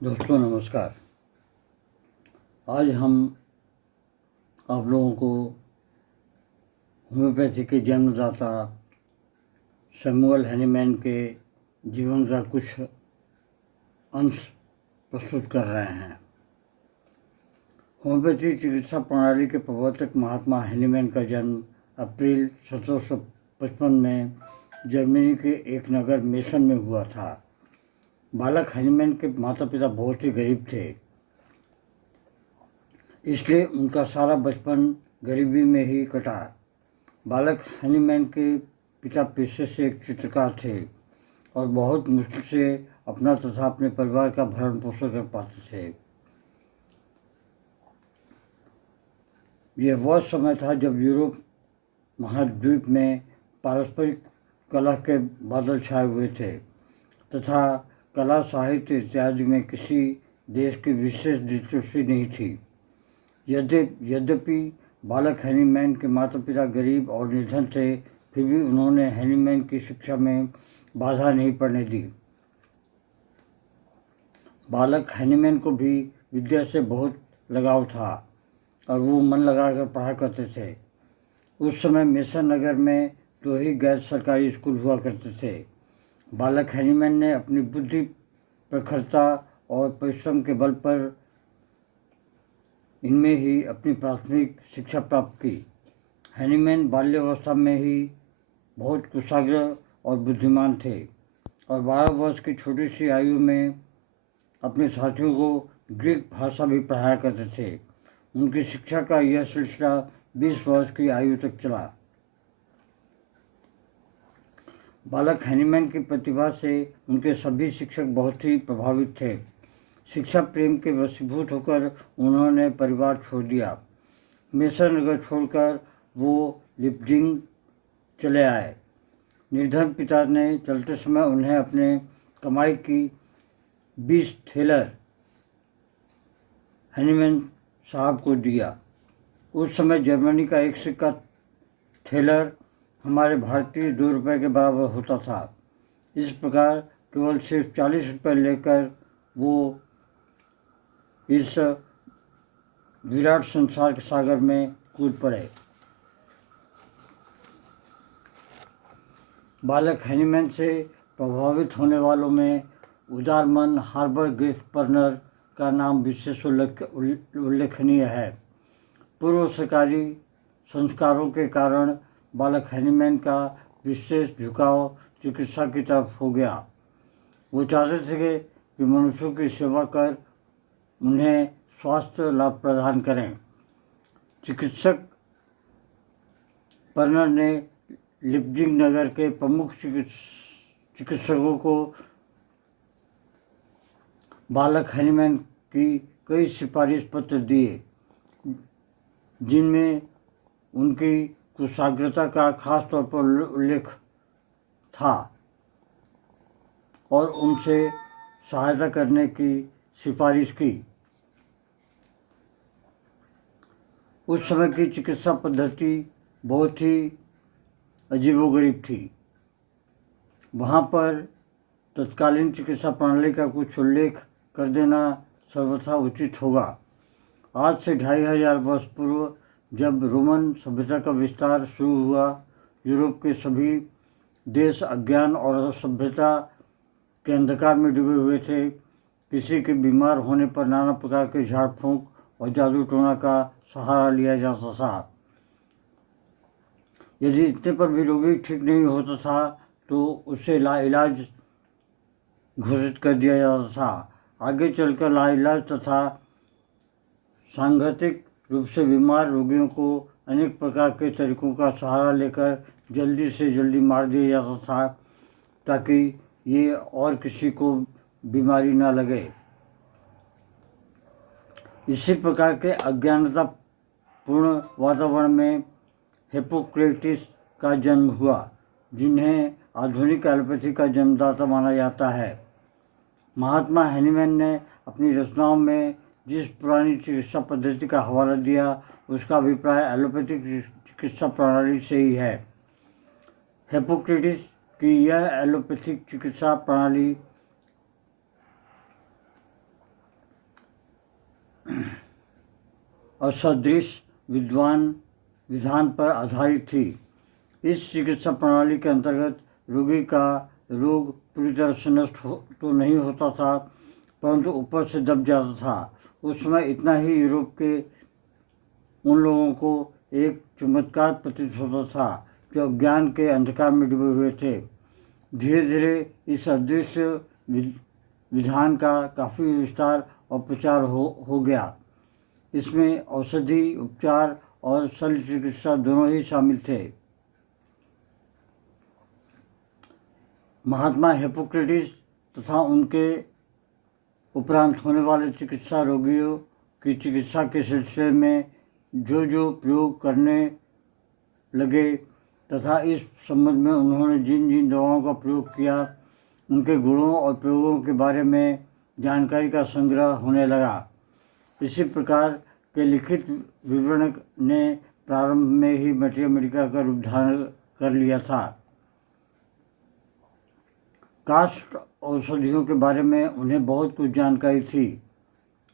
दोस्तों नमस्कार। आज हम आप लोगों को होम्योपैथी के जन्मदाता सैमुअल हैनीमैन के जीवन का कुछ अंश प्रस्तुत कर रहे हैं। होम्योपैथी चिकित्सा प्रणाली के प्रवर्तक महात्मा हैनीमैन का जन्म अप्रैल 1755 में जर्मनी के एक नगर मेसन में हुआ था। बालक हैनीमैन के माता पिता बहुत ही गरीब थे, इसलिए उनका सारा बचपन गरीबी में ही कटा। बालक हैनीमैन के पिता पेशे से एक चित्रकार थे और बहुत मुश्किल से अपना तथा अपने परिवार का भरण पोषण कर पाते थे। यह वह समय था जब यूरोप महाद्वीप में पारस्परिक कलह के बादल छाए हुए थे तथा कला साहित्य इत्यादि में किसी देश की विशेष दिलचस्पी नहीं थी। यद्यपि बालक हैनीमैन के माता पिता गरीब और निर्धन थे, फिर भी उन्होंने हैनीमैन की शिक्षा में बाधा नहीं पड़ने दी। बालक हैनीमैन को भी विद्या से बहुत लगाव था और वो मन लगाकर पढ़ा करते थे। उस समय मेसन नगर में 2 ही गैर सरकारी स्कूल हुआ करते थे। बालक हैनीमैन ने अपनी बुद्धि, प्रखरता और परिश्रम के बल पर इनमें ही अपनी प्राथमिक शिक्षा प्राप्त की। हैनीमैन बाल्यावस्था में ही बहुत कुशाग्र और बुद्धिमान थे और 12 वर्ष की छोटी सी आयु में अपने साथियों को ग्रीक भाषा भी पढ़ाया करते थे। उनकी शिक्षा का यह सिलसिला 20 वर्ष की आयु तक चला। बालक हैनीमैन की प्रतिभा से उनके सभी शिक्षक बहुत ही प्रभावित थे। शिक्षा प्रेम के वशीभूत होकर उन्होंने परिवार छोड़ दिया। मेसन नगर छोड़कर वो लिप्जिंग चले आए। निर्धन पिता ने चलते समय उन्हें अपने कमाई की 20 थेलर हैनीमैन साहब को दिया। उस समय जर्मनी का एक सिक्का थेलर हमारे भारतीय 2 रुपये के बराबर होता था। इस प्रकार केवल सिर्फ 40 रुपये लेकर वो इस विराट संसार के सागर में कूद पड़े। बालक हैनीमैन से प्रभावित होने वालों में उदारमन हार्बर्ट ग्रेसपर्नर का नाम विशेष उल्लेखनीय है। पूर्व सरकारी संस्कारों के कारण बालक हैनीमैन का विशेष झुकाव चिकित्सा की तरफ हो गया। वो चाहते थे कि मनुष्यों की सेवा कर उन्हें स्वास्थ्य लाभ प्रदान करें। चिकित्सक पर्नर ने लिप्जिंग नगर के प्रमुख चिकित्सकों को बालक हैनीमैन की कई सिफारिश पत्र दिए, जिनमें उनकी कुशाग्रता का खास तौर पर उल्लेख था और उनसे सहायता करने की सिफारिश की। उस समय की चिकित्सा पद्धति बहुत ही अजीबोगरीब थी। वहाँ पर तत्कालीन चिकित्सा प्रणाली का कुछ उल्लेख कर देना सर्वथा उचित होगा। आज से 2500 वर्ष पूर्व जब रोमन सभ्यता का विस्तार शुरू हुआ, यूरोप के सभी देश अज्ञान और असभ्यता के अंधकार में डूबे हुए थे। किसी के बीमार होने पर नाना प्रकार के झाड़ फूंक और जादू टोना का सहारा लिया जाता था। यदि इतने पर भी रोगी ठीक नहीं होता था तो उसे लाइलाज घोषित कर दिया जाता था। आगे चलकर लाइलाज तथा सांगठिक रूप से बीमार रोगियों को अनेक प्रकार के तरीकों का सहारा लेकर जल्दी से जल्दी मार दिया जाता था ताकि ये और किसी को बीमारी ना लगे। इसी प्रकार के अज्ञानता पूर्ण वातावरण में हिप्पोक्रेटिस का जन्म हुआ, जिन्हें आधुनिक एलोपैथी का जन्मदाता माना जाता है। महात्मा हैनीमैन ने अपनी रचनाओं में जिस पुरानी चिकित्सा पद्धति का हवाला दिया, उसका अभिप्राय एलोपैथिक चिकित्सा प्रणाली से ही है। हिप्पोक्रेटिस की यह एलोपैथिक चिकित्सा प्रणाली असदृश विधान पर आधारित थी। इस चिकित्सा प्रणाली के अंतर्गत रोगी का रोग पूरी तरह से नष्ट तो नहीं होता था, परंतु ऊपर से दब जाता था। उस समय इतना ही यूरोप के उन लोगों को एक चमत्कार प्रतीत होता था जो अज्ञान के अंधकार में डूबे हुए थे। धीरे धीरे इस अदृश्य विधान का काफ़ी विस्तार और प्रचार हो गया। इसमें औषधि उपचार और शल्य चिकित्सा दोनों ही शामिल थे। महात्मा हिप्पोक्रेटिस तथा उनके उपरांत होने वाले चिकित्सा रोगियों की चिकित्सा के सिलसिले में जो प्रयोग करने लगे तथा इस संबंध में उन्होंने जिन दवाओं का प्रयोग किया, उनके गुणों और प्रयोगों के बारे में जानकारी का संग्रह होने लगा। इसी प्रकार के लिखित विवरण ने प्रारंभ में ही मैथमेटिका का रूप धारण कर लिया था। काष्ठ औषधियों के बारे में उन्हें बहुत कुछ जानकारी थी,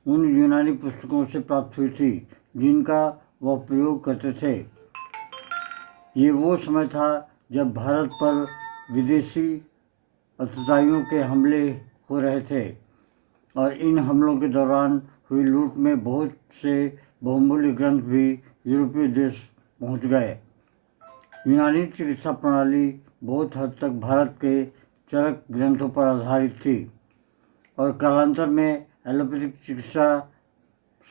उन यूनानी पुस्तकों से प्राप्त हुई थी जिनका वह प्रयोग करते थे। ये वो समय था जब भारत पर विदेशी अतिताइयों के हमले हो रहे थे और इन हमलों के दौरान हुई लूट में बहुत से बहुमूल्य ग्रंथ भी यूरोपीय देश पहुंच गए। यूनानी चिकित्सा प्रणाली बहुत हद तक भारत के चरक ग्रंथों पर आधारित थी और कालांतर में एलोपैथिक चिकित्सा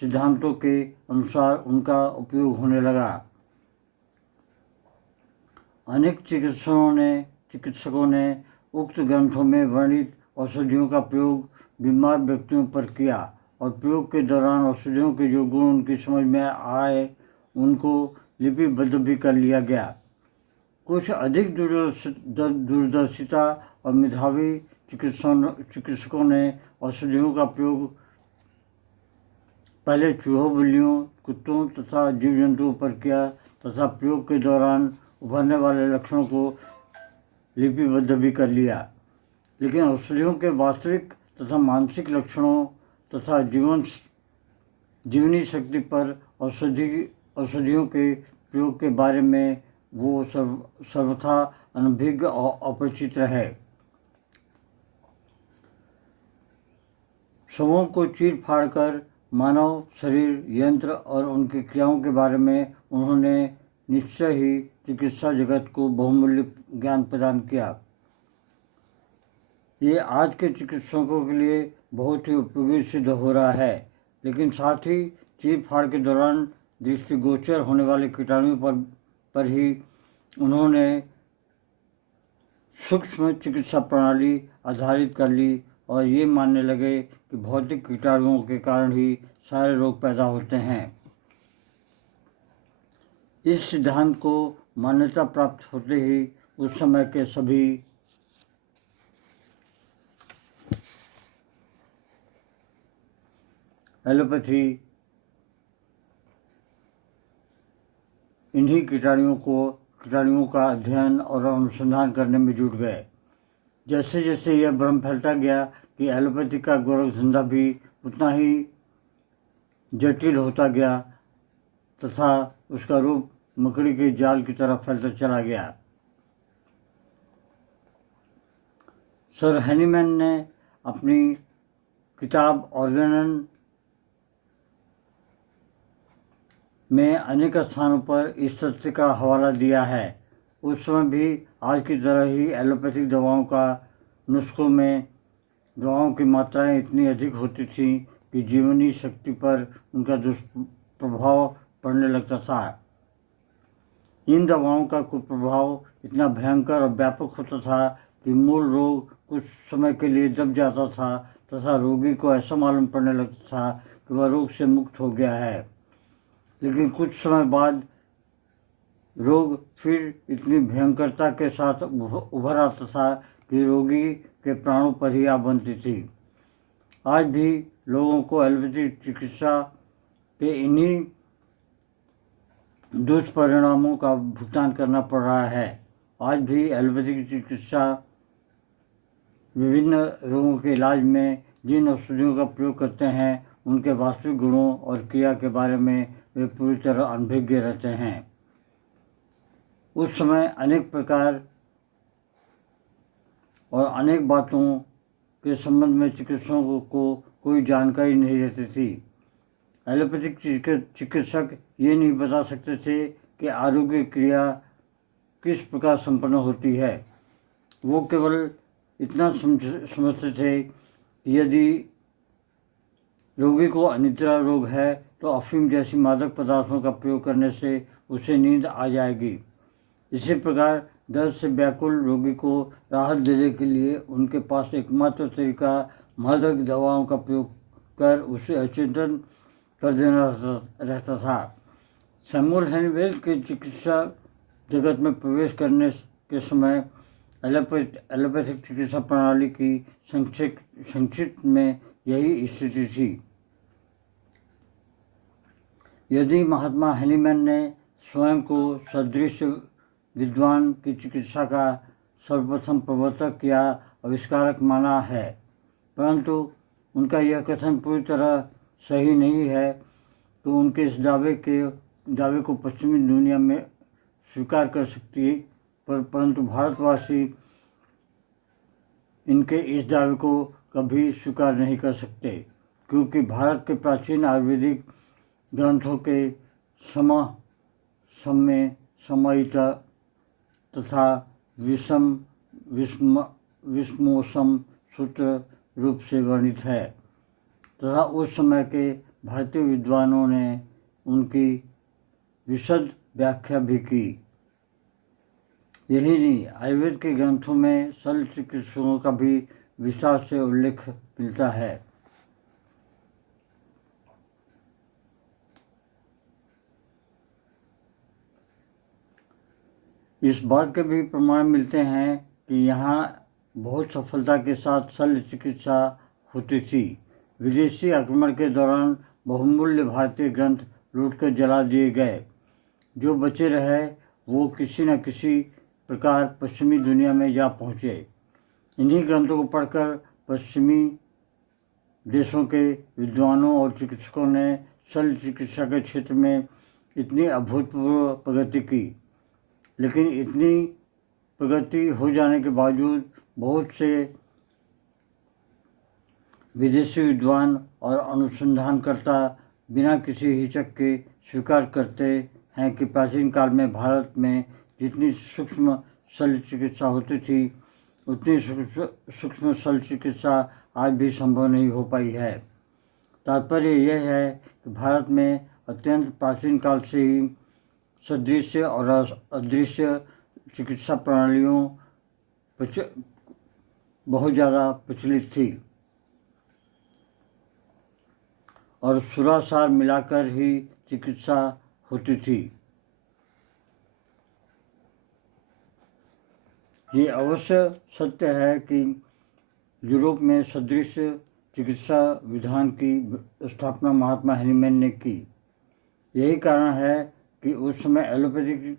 सिद्धांतों के अनुसार उनका उपयोग होने लगा। अनेक चिकित्सकों ने उक्त ग्रंथों में वर्णित औषधियों का प्रयोग बीमार व्यक्तियों पर किया और प्रयोग के दौरान औषधियों के जो गुण उनकी समझ में आए उनको लिपिबद्ध भी कर लिया गया। कुछ अधिक दूरदर्शिता और मेधावी चिकित्सकों ने औषधियों का प्रयोग पहले चूहों, बिल्लियों, कुत्तों तथा जीव जंतुओं पर किया तथा प्रयोग के दौरान उभरने वाले लक्षणों को लिपिबद्ध भी कर लिया। लेकिन औषधियों के वास्तविक तथा मानसिक लक्षणों तथा जीवनी शक्ति पर औषधियों के प्रयोग के बारे में वो सर्वथा अनभिज्ञ और अपरिचित रहे। शवों को चीर फाड़ कर मानव शरीर, यंत्र और उनकी क्रियाओं के बारे में उन्होंने निश्चय ही चिकित्सा जगत को बहुमूल्य ज्ञान प्रदान किया। ये आज के चिकित्सकों के लिए बहुत ही उपयोगी सिद्ध हो रहा है, लेकिन साथ ही चीर फाड़ के दौरान दृष्टिगोचर होने वाले कीटाणुओं पर ही उन्होंने सूक्ष्म चिकित्सा प्रणाली आधारित कर ली और ये मानने लगे कि भौतिक कीटाणुओं के कारण ही सारे रोग पैदा होते हैं। इस सिद्धांत को मान्यता प्राप्त होते ही उस समय के सभी एलोपैथी इन्हीं कीटाणुओं का अध्ययन और अनुसंधान करने में जुट गए। जैसे जैसे यह भ्रम फैलता गया कि एलोपैथी का गोरख धंधा भी उतना ही जटिल होता गया तथा उसका रूप मकड़ी के जाल की तरह फैलता चला गया। सर हैनीमैन ने अपनी किताब ऑर्गेनन में अनेक स्थानों पर इस तथ्य का हवाला दिया है। उस समय भी आज की तरह ही एलोपैथिक दवाओं का नुस्खों में दवाओं की मात्राएं इतनी अधिक होती थीं कि जीवनी शक्ति पर उनका दुष्प्रभाव पड़ने लगता था। इन दवाओं का कुप्रभाव इतना भयंकर और व्यापक होता था कि मूल रोग कुछ समय के लिए दब जाता था तथा रोगी को ऐसा मालूम पड़ने लगता था कि वह रोग से मुक्त हो गया है, लेकिन कुछ समय बाद रोग फिर इतनी भयंकरता के साथ उभर आता था कि रोगी के प्राणों पर ही आ बनती थी। आज भी लोगों को एलोपैथिक चिकित्सा के इन्हीं दुष्परिणामों का भुगतान करना पड़ रहा है। आज भी एलोपैथिक चिकित्सा विभिन्न रोगों के इलाज में जिन औषधियों का प्रयोग करते हैं उनके वास्तविक गुणों और क्रिया के बारे में वे पूरी तरह अनभिज्ञ रहते हैं। उस समय अनेक प्रकार और अनेक बातों के संबंध में चिकित्सकों को कोई जानकारी नहीं रहती थी। एलोपैथिक चिकित्सक ये नहीं बता सकते थे कि आरोग्य क्रिया किस प्रकार संपन्न होती है। वो केवल इतना समझते थे कि यदि रोगी को अनिद्रा रोग है तो अफीम जैसी मादक पदार्थों का प्रयोग करने से उसे नींद आ जाएगी। इसी प्रकार दर्द से व्याकुल रोगी को राहत देने के लिए उनके पास एकमात्र तरीका मादक दवाओं का प्रयोग कर उसे अचेतन कर देना रहता था। सैमुअल हनीवेल के चिकित्सा जगत में प्रवेश करने के समय एलोपैथिक चिकित्सा प्रणाली की संक्षिप्त में यही स्थिति थी। यदि महात्मा हनीमैन ने स्वयं को सदृश विद्वान की चिकित्सा का सर्वप्रथम प्रवर्तक या आविष्कारक माना है, परंतु उनका यह कथन पूरी तरह सही नहीं है, तो उनके इस दावे को पश्चिमी दुनिया में स्वीकार कर सकती है, परंतु भारतवासी इनके इस दावे को कभी स्वीकार नहीं कर सकते, क्योंकि भारत के प्राचीन आयुर्वेदिक ग्रंथों के समयिता तथा विषमोसम सूत्र रूप से वर्णित है तथा उस समय के भारतीय विद्वानों ने उनकी विशद व्याख्या भी की। यही नहीं, आयुर्वेद के ग्रंथों में शल्य चिकित्सकों का भी विस्तार से उल्लेख मिलता है। इस बात के भी प्रमाण मिलते हैं कि यहाँ बहुत सफलता के साथ शल्य चिकित्सा होती थी। विदेशी आक्रमण के दौरान बहुमूल्य भारतीय ग्रंथ लूटकर जला दिए गए। जो बचे रहे वो किसी न किसी प्रकार पश्चिमी दुनिया में जा पहुँचे। इन्हीं ग्रंथों को पढ़कर पश्चिमी देशों के विद्वानों और चिकित्सकों ने शल्य चिकित्सा के क्षेत्र में इतनी अभूतपूर्व प्रगति की। लेकिन इतनी प्रगति हो जाने के बावजूद बहुत से विदेशी विद्वान और अनुसंधानकर्ता बिना किसी हिचक के स्वीकार करते हैं कि प्राचीन काल में भारत में जितनी सूक्ष्म शल्य चिकित्सा होती थी उतनी सूक्ष्म शल्य चिकित्सा आज भी संभव नहीं हो पाई है। तात्पर्य यह है कि भारत में अत्यंत प्राचीन काल से ही सदृश्य और अदृश्य चिकित्सा प्रणालियों बहुत ज़्यादा प्रचलित थी और सुरासार मिलाकर ही चिकित्सा होती थी। ये अवश्य सत्य है कि यूरोप में सदृश चिकित्सा विधान की स्थापना महात्मा हनीमैन ने की। यही कारण है कि उस समय एलोपैथिक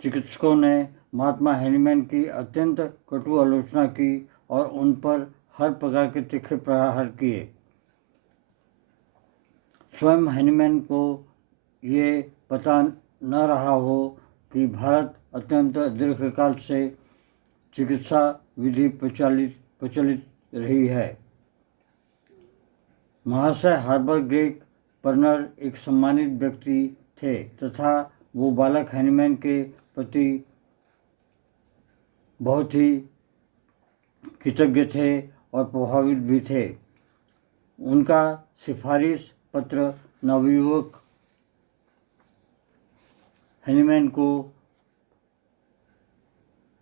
चिकित्सकों ने महात्मा हनीमैन की अत्यंत कटु आलोचना की और उन पर हर प्रकार के तीखे प्रहार किए। स्वयं हनीमैन को ये पता न रहा हो कि भारत अत्यंत दीर्घकाल से चिकित्सा विधि प्रचलित रही है। महाशय हार्बर ग्रेग पर्नर एक सम्मानित व्यक्ति थे तथा वो बालक हनीमैन के प्रति बहुत ही कृतज्ञ थे और प्रभावित भी थे। उनका सिफारिश पत्र नवयुवक हनीमैन को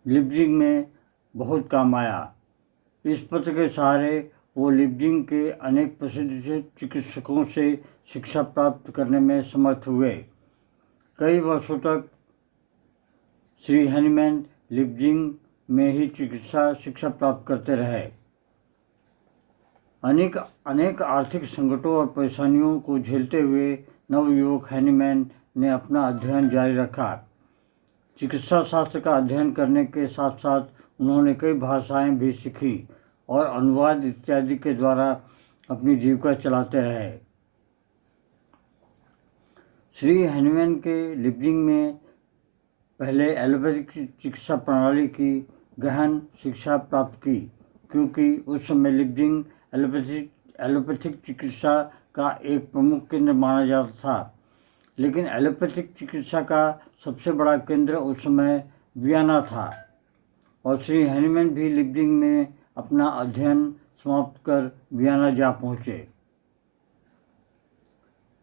लिपजिंग में बहुत काम आया। इस पत्र के सहारे वो लिपजिंग के अनेक प्रसिद्ध चिकित्सकों से शिक्षा प्राप्त करने में समर्थ हुए। कई वर्षों तक श्री हनीमैन लिपजिंग में ही चिकित्सा शिक्षा प्राप्त करते रहे। अनेक आर्थिक संकटों और परेशानियों को झेलते हुए नवयुवक हनीमैन ने अपना अध्ययन जारी रखा। चिकित्सा शास्त्र का अध्ययन करने के साथ साथ उन्होंने कई भाषाएं भी सीखी और अनुवाद इत्यादि के द्वारा अपनी जीविका चलाते रहे। श्री हैनीमैन के लिपजिंग में पहले एलोपैथिक चिकित्सा प्रणाली की गहन शिक्षा प्राप्त की, क्योंकि उस समय लिपजिंग एलोपैथिक चिकित्सा का एक प्रमुख केंद्र माना जाता था। लेकिन एलोपैथिक चिकित्सा का सबसे बड़ा केंद्र उस समय वियना था और श्री हैनीमैन भी लिपजिंग में अपना अध्ययन समाप्त कर वियना जा पहुँचे।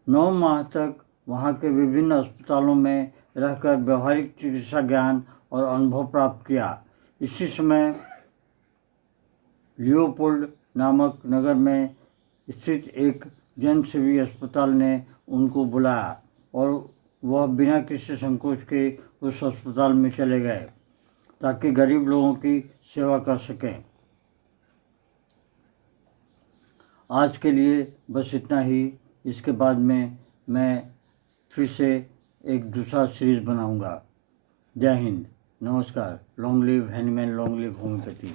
9 माह तक वहाँ के विभिन्न अस्पतालों में रहकर व्यवहारिक चिकित्सा ज्ञान और अनुभव प्राप्त किया। इसी समय लियोपोल्ड नामक नगर में स्थित एक जनसेवी अस्पताल ने उनको बुलाया और वह बिना किसी संकोच के उस अस्पताल में चले गए ताकि गरीब लोगों की सेवा कर सकें। आज के लिए बस इतना ही। इसके बाद में मैं फिर से एक दूसरा सीरीज़ बनाऊंगा। जय हिंद, नमस्कार। Long live Hahnemann, long live homeopathy.